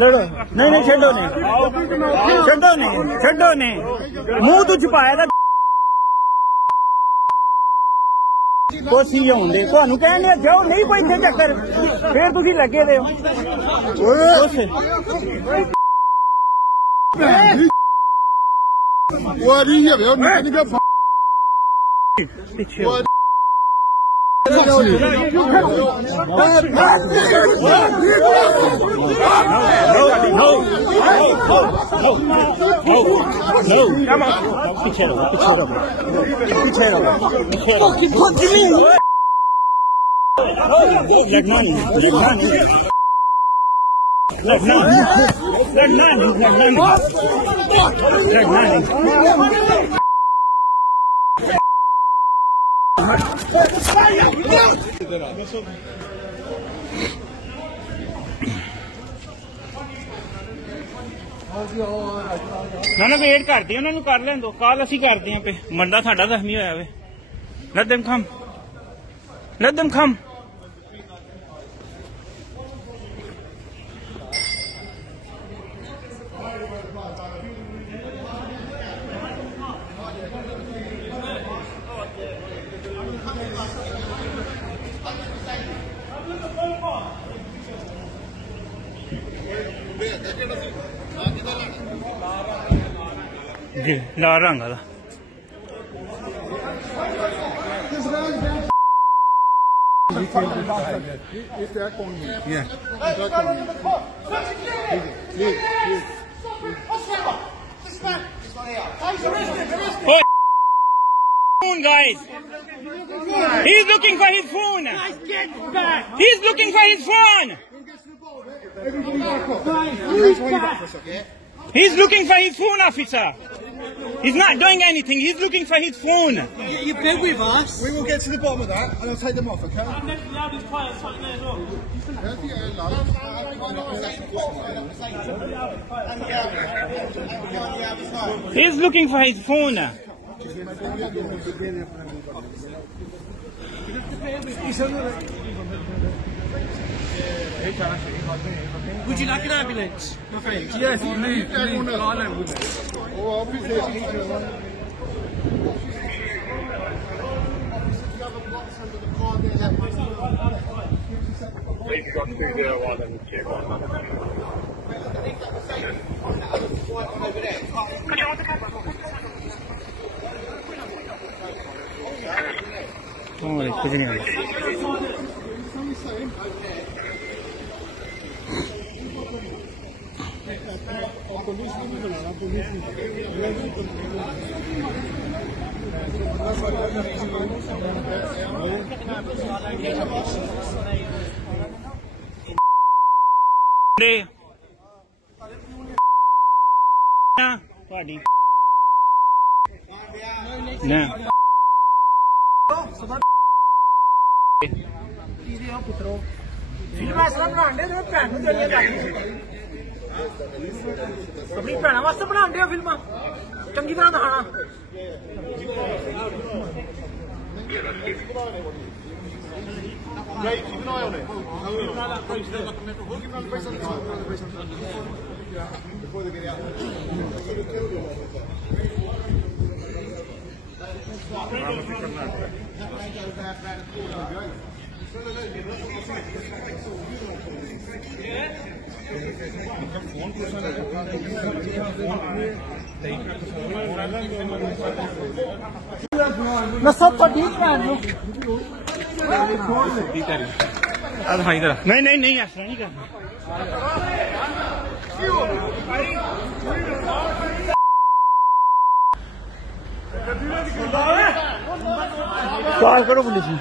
लड़ो नहीं छो ने मुंह तू छुपाया था कुछ ही होंगे थानू कहने जाओ नहीं कोई इतने चक्कर फिर तुम लगे दे पीछे No, no, come on. Picture of what do you mean? ना वेट करती उन्होंने कर लें दो कल असी करते हैं पे मंडा साडा जख्मी होया वे let them come जी लाल रंग वाला phone, guys. He's looking for his phone. He's looking for his phone. He's looking for his phone, officer. He's not doing anything. He's looking for his phone. You've been with us. We will get to the bottom of that and I'll take them off, okay? He's looking for his phone. Would you like an ambulance, my friend? Yes, please. Oh, obviously. कुछ नहीं होगा अपनी भैन वास्ते बनाते हो film चंगी तरह दिखाना Keep an eye on it. Before they get out. मैं सब तो ठीक है नहीं नहीं नहीं ऐसा नहीं करना कॉल करो पुलिस में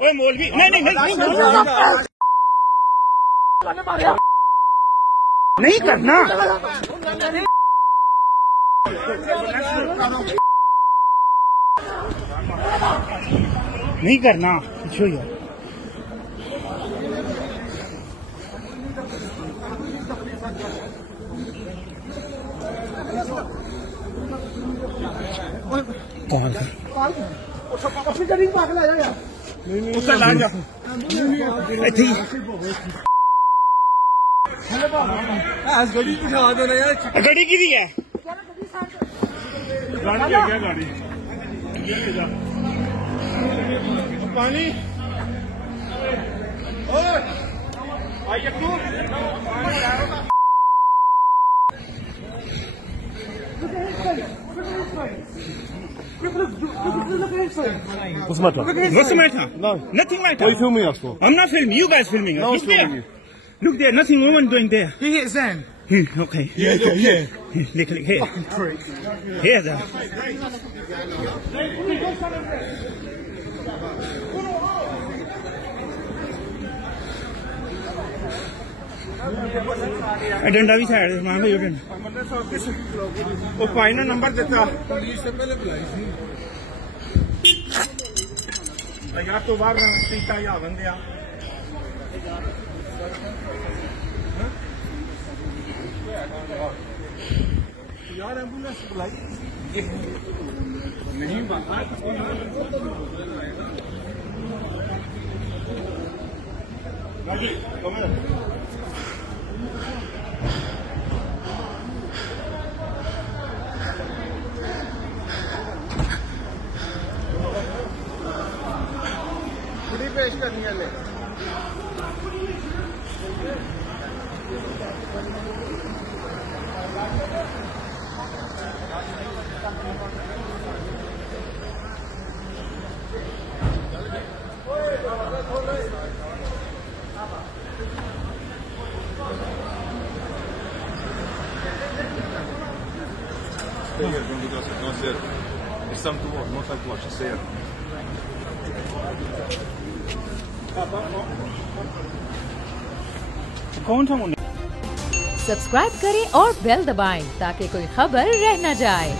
ओए मौलवी नहीं नहीं नहीं नहीं करना नहीं करना पीछे यार कौन अपनी गड्डी पा के ला जा यार उससे ला जा गड्डी बिठा देना यार गड्डी की है गाड़ी है क्या गाड़ी पानी ओए आइए तू What's the matter? What's the matter? No. Nothing matter. What are you filming us for? I'm not filming. You guys filming us. No, He's I'm filming there. Look there. Nothing woman doing there. he hit Zen Okay. Yeah. Look here. Here, there. डंडा भी side मां को डंडा वो final number देता police से पहले बुलाई थी यार तो बाहर सीटा या बंदे यार एम्बुलेंस बुलाई नहीं पेश करनी है ले कौन सा मुन्ना सब्सक्राइब करें और बेल दबाएं ताकि कोई खबर रह न जाए।